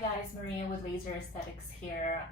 Hi guys, Maria with Laser Aesthetics here.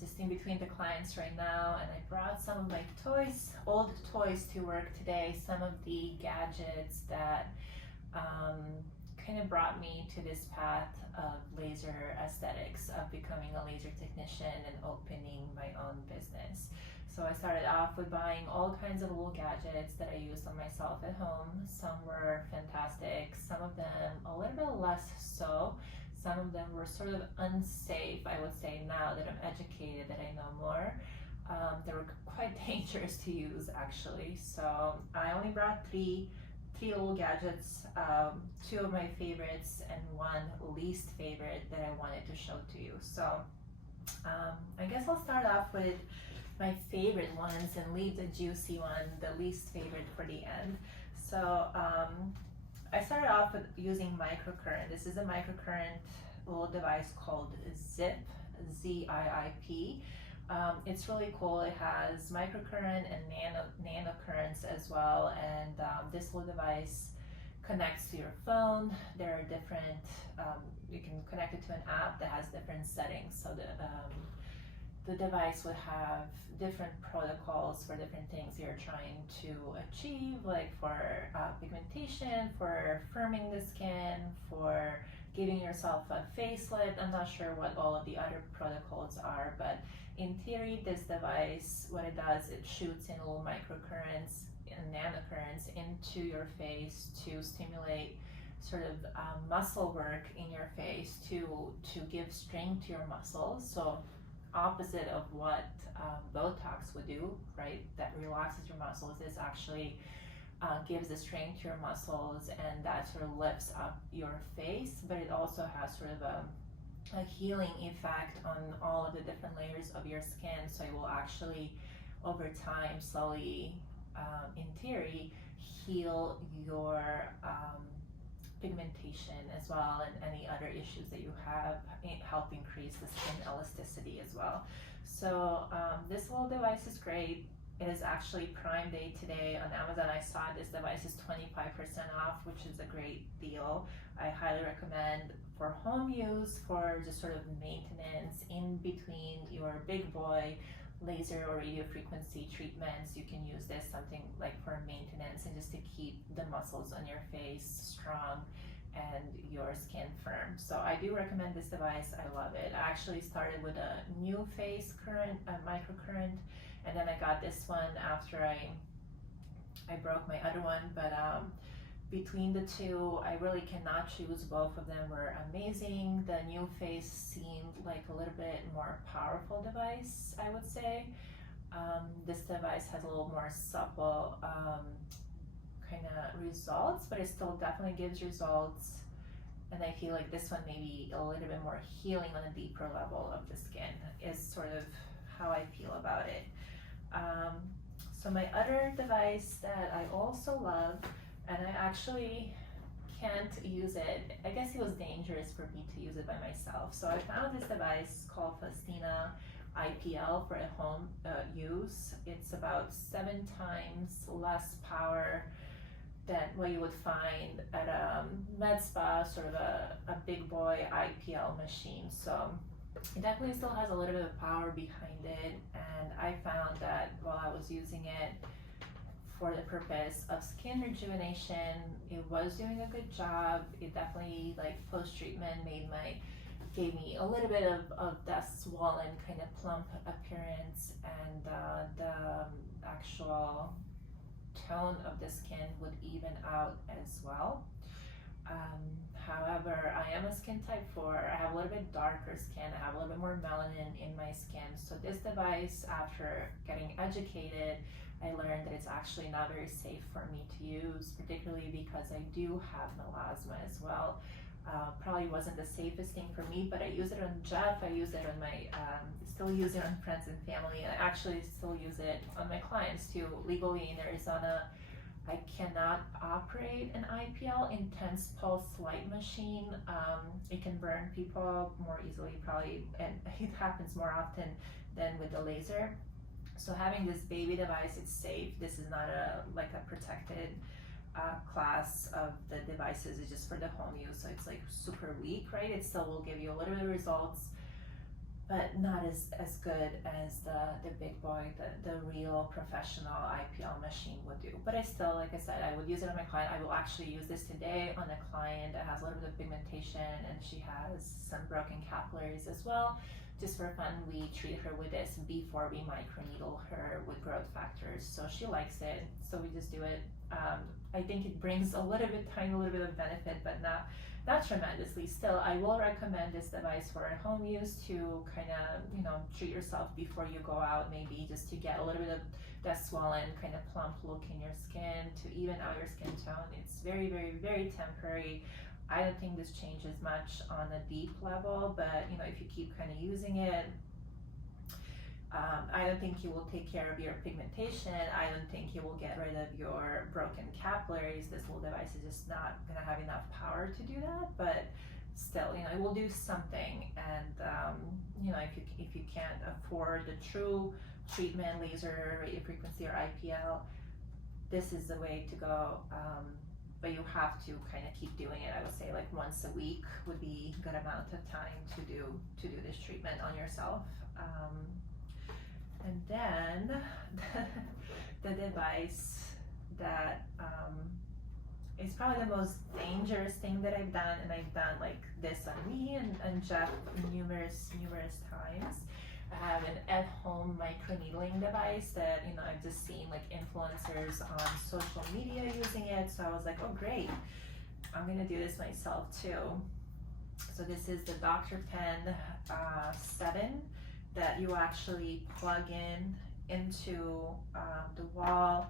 Just in between the clients right now, and I brought some of my toys, old toys to work today. Some of the gadgets that kind of brought me to this path of laser aesthetics, of becoming a laser technician and opening my own business. So I started off with buying all kinds of little gadgets that I used on myself at home. Some were fantastic, some of them a little bit less so. Some of them were sort of unsafe, I would say, now that I'm educated, that I know more. They were quite dangerous to use, actually. So I only brought three little gadgets, two of my favorites and one least favorite that I wanted to show to you. So I guess I'll start off with my favorite ones and leave the juicy one, the least favorite, for the end. So I started off with using Microcurrent. This is a Microcurrent little device called Zip, Z-I-I-P. It's really cool. It has microcurrent and nanocurrents as well, and this little device connects to your phone. There are different, you can connect it to an app that has different settings. So the device would have different protocols for different things you're trying to achieve, like for pigmentation, for firming the skin, for giving yourself a facelift. I'm not sure what all of the other protocols are, but in theory, this device, what it does, it shoots in little microcurrents and nanocurrents into your face to stimulate sort of muscle work in your face to give strength to your muscles. So opposite of what Botox would do, right? That relaxes your muscles. This actually gives the strength to your muscles, and that sort of lifts up your face, but it also has sort of a healing effect on all of the different layers of your skin. So it will actually, over time, slowly, in theory, heal your pigmentation as well, and any other issues that you have, help increase the skin elasticity as well. So this little device is great. It is actually Prime Day today on Amazon. I saw this device is 25% off, which is a great deal. I highly recommend for home use, for just sort of maintenance in between your big boy laser or radio frequency treatments. You can use this something like for maintenance and just to keep the muscles on your face strong and your skin firm. So I do recommend this device. I love it. I actually started with a new face current, a microcurrent, and then I got this one after I broke my other one. But between the two, I really cannot choose. Both of them were amazing. The new face seemed like a little bit more powerful device, I would say. This device has a little more supple kind of results, but it still definitely gives results. And I feel like this one maybe a little bit more healing on a deeper level of the skin is sort of how I feel about it. So my other device that I also love, and I actually can't use it, I guess it was dangerous for me to use it by myself. So I found this device called Faustina IPL for at home use. It's about 7 times less power than what you would find at a med spa, sort of a big boy IPL machine. So it definitely still has a little bit of power behind it, and I found that while I was using it for the purpose of skin rejuvenation, it was doing a good job. It definitely, like, post-treatment gave me a little bit of that swollen kind of plump appearance, and the actual tone of the skin would even out as well. However, I am a skin type 4. I have a little bit darker skin. I have a little bit more melanin in my skin. So this device, after getting educated, I learned that it's actually not very safe for me to use, particularly because I do have melasma as well. Probably wasn't the safest thing for me, but I use it on Jeff. I use it on my, still use it on friends and family. I actually still use it on my clients too. Legally in Arizona, I cannot operate an IPL, intense pulse light machine. It can burn people more easily probably, and it happens more often than with the laser. So having this baby device, it's safe. This is not like a protected class of the devices is just for the home use, so it's like super weak, right? It still will give you a little bit of results, but not as good as the big boy, the real professional IPL machine would do. But I still, like I said, I would use it on my client. I will actually use this today on a client that has a little bit of pigmentation, and she has some broken capillaries as well. Just for fun, we treat her with this before we microneedle her with growth factors. So she likes it, so we just do it. I think it brings a little bit, tiny little bit of benefit, but not tremendously. Still, I will recommend this device for home use to kind of, treat yourself before you go out, maybe just to get a little bit of that swollen, kind of plump look in your skin, to even out your skin tone. It's very, very, very temporary. I don't think this changes much on a deep level, but if you keep kind of using it, I don't think you will take care of your pigmentation. I don't think you will get rid of your broken capillaries. This little device is just not gonna have enough power to do that, but still, it will do something. And if you can't afford the true treatment, laser, radio frequency, or IPL, this is the way to go. But you have to kind of keep doing it. I would say like once a week would be a good amount of time to do this treatment on yourself. And then the device that is probably the most dangerous thing that I've done, and I've done like this on me and Jeff numerous times. I have an at-home microneedling device that I've just seen like influencers on social media using it. So I was like, oh great, I'm gonna do this myself too. So this is the Dr. Pen 7 that you actually plug into the wall,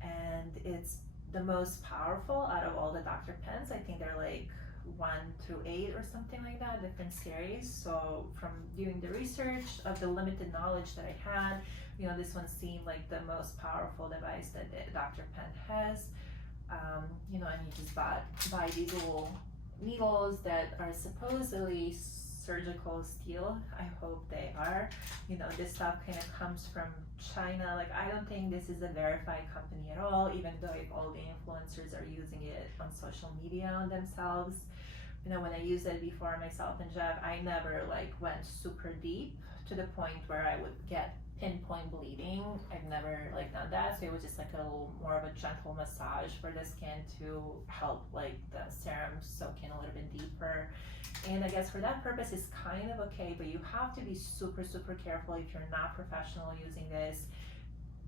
and it's the most powerful out of all the Dr. Pens. I think they're like 1 through 8 or something like that, different series. So from doing the research of the limited knowledge that I had, this one seemed like the most powerful device that the Dr. Pen has. And you just buy these little needles that are supposedly surgical steel. I hope they are. This stuff kind of comes from China. Like, I don't think this is a verified company at all, even though all the influencers are using it on social media on themselves. When I used it before myself and Jeff, I never like went super deep to the point where I would get pinpoint bleeding. I've never like done that, so it was just like a little more of a gentle massage for the skin to help like the serum soak in a little bit deeper. And I guess for that purpose it's kind of okay, but you have to be super careful if you're not professional using this.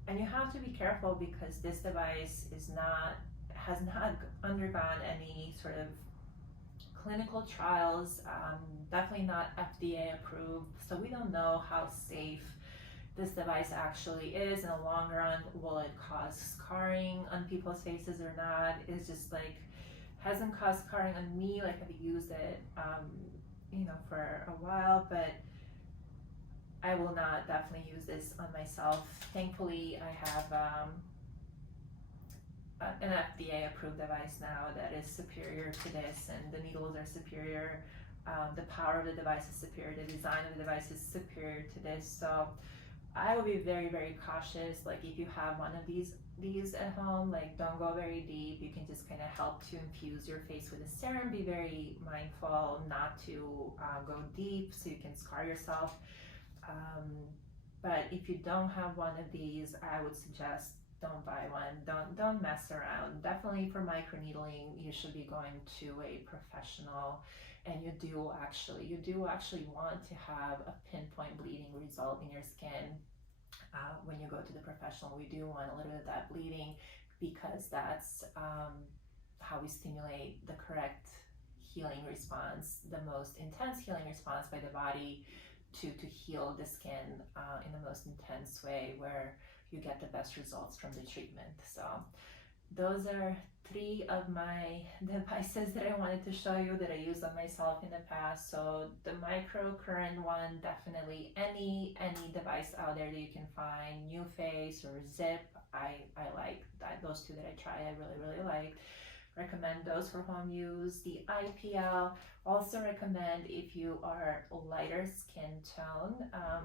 And you have to be careful because this device has not undergone any sort of clinical trials, definitely not FDA approved, so we don't know how safe this device actually is in the long run. Will it cause scarring on people's faces or not? It's just like, hasn't caused scarring on me. Like, I've used it for a while, but I will not definitely use this on myself. Thankfully I have an FDA approved device now that is superior to this, and the needles are superior, the power of the device is superior, the design of the device is superior to this. So I will be very cautious. Like, if you have one of these at home, like, don't go very deep. You can just kind of help to infuse your face with a serum. Be very mindful not to go deep so you can scar yourself. But if you don't have one of these, I would suggest don't buy one. Don't mess around. Definitely for microneedling, you should be going to a professional, and you do actually want to have a pinpoint bleeding result in your skin. When you go to the professional, we do want a little bit of that bleeding, because that's how we stimulate the correct healing response, the most intense healing response by the body to heal the skin in the most intense way, where you get the best results from the treatment. So those are 3 of my devices that I wanted to show you that I used on myself in the past. So the microcurrent one, definitely any device out there that you can find, New Face or Zip, I like that. Those 2 that I tried, I really liked. Recommend those for home use. The IPL, also recommend if you are lighter skin tone,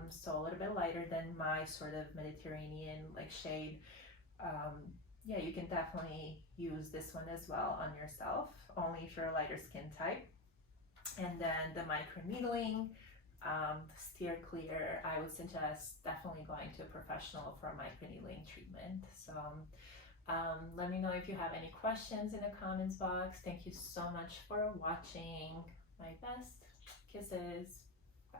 so a little bit lighter than my sort of Mediterranean like shade. yeah, you can definitely use this one as well on yourself, only if you're a lighter skin type. And then the microneedling, steer clear, I would suggest definitely going to a professional for a microneedling treatment. So let me know if you have any questions in the comments box. Thank you so much for watching. My best kisses. Bye.